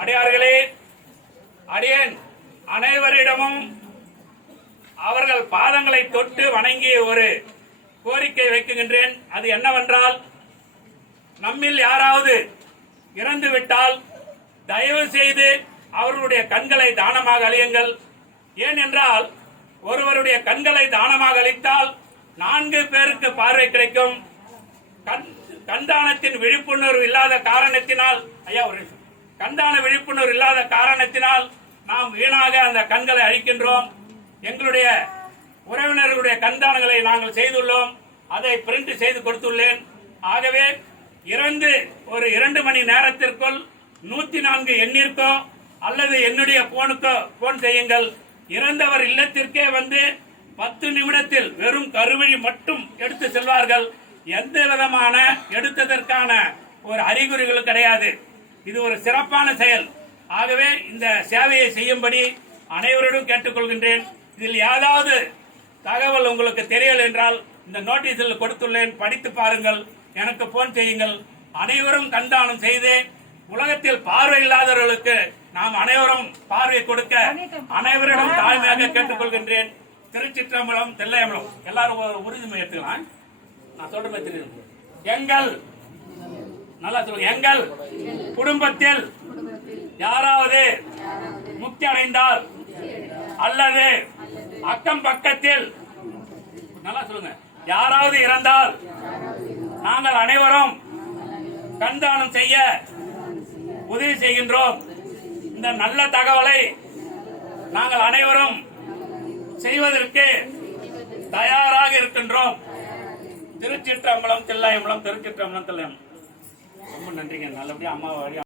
அடியார்களே அடியேன். அனைவரிடமும் அவர்கள் பாதங்களை தொட்டு வணங்கி ஒரு கோரிக்கை வைக்குகின்றேன். அது என்னவென்றால் நம்மில் யாராவது இறந்து விட்டால் தயவு செய்து அவர்களுடைய கண்களை தானமாக அழியுங்கள். ஏனென்றால் ஒருவருடைய கண்களை தானமாக அளித்தால் நான்கு பேருக்கு பார்வை கிடைக்கும். கண் கண்தானத்தின் விழிப்புணர்வு இல்லாத காரணத்தினால் ஐயா ஒரு நிமிஷம். கண்தான விழிப்புணர்வு இல்லாத காரணத்தினால் நாம் வீணாக அந்த கண்களை அழிக்கின்றோம். எங்களுடைய உறவினர்களுடைய கண்தானங்களை நாங்கள் செய்துள்ளோம். அதை பிரிண்ட் செய்து கொடுத்துள்ளேன். ஆகவே இறந்து ஒரு இரண்டு மணி நேரத்திற்குள் நூத்தி நான்கு எண்ணிற்கோ அல்லது என்னுடைய போனுக்கோ போன் செய்யுங்கள். இறந்தவர் இல்லத்திற்கே வந்து பத்து நிமிடத்தில் வெறும் கருவழி மட்டும் எடுத்து செல்வார்கள். எந்த விதமான எடுத்ததற்கான ஒரு அறிகுறிகள் கிடையாது. இது ஒரு சிறப்பான செயல். ஆகவே இந்த சேவையை செய்யும்படி அனைவரிடம் கேட்டுக்கொள்கின்றேன். இதில் ஏதாவது தகவல் உங்களுக்கு தெரியல என்றால் இந்த நோட்டீஸில் கொடுத்துள்ளேன். படித்து பாருங்கள். எனக்கு போன் செய்யுங்கள். அனைவரும் கண்தானம் செய்து உலகத்தில் பார்வை இல்லாதவர்களுக்கு நாம் அனைவரும் பார்வை கொடுக்க அனைவரிடம் தாழ்மையாக கேட்டுக்கொள்கின்றேன். திருச்சிற்றம்பலம் தெல்லையம்பலம். எல்லாரும் ஒரு உறுதிமொழி எடுத்துக்கலாம். நான் சொல்ற தெரியும் எங்கள் நல்லா சொல்லுங்க. எங்கள் குடும்பத்தில் யாராவது முக்தி அடைந்தால் அல்லது அக்கம் பக்கத்தில் நல்லா சொல்லுங்க. யாராவது இறந்தால் நாங்கள் அனைவரும் கண்தானம் செய்ய உதவி செய்கின்றோம். இந்த நல்ல தகவலை நாங்கள் அனைவரும் செய்வதற்கு தயாராக இருக்கின்றோம். திருச்சிற்றம்பலம் தில்லாயம்பலம் திருச்சிற்றம்பலம் தில்லாயம்பலம். ரொம்ப நன்றிங்க. நல்லபடியா அம்மா வழி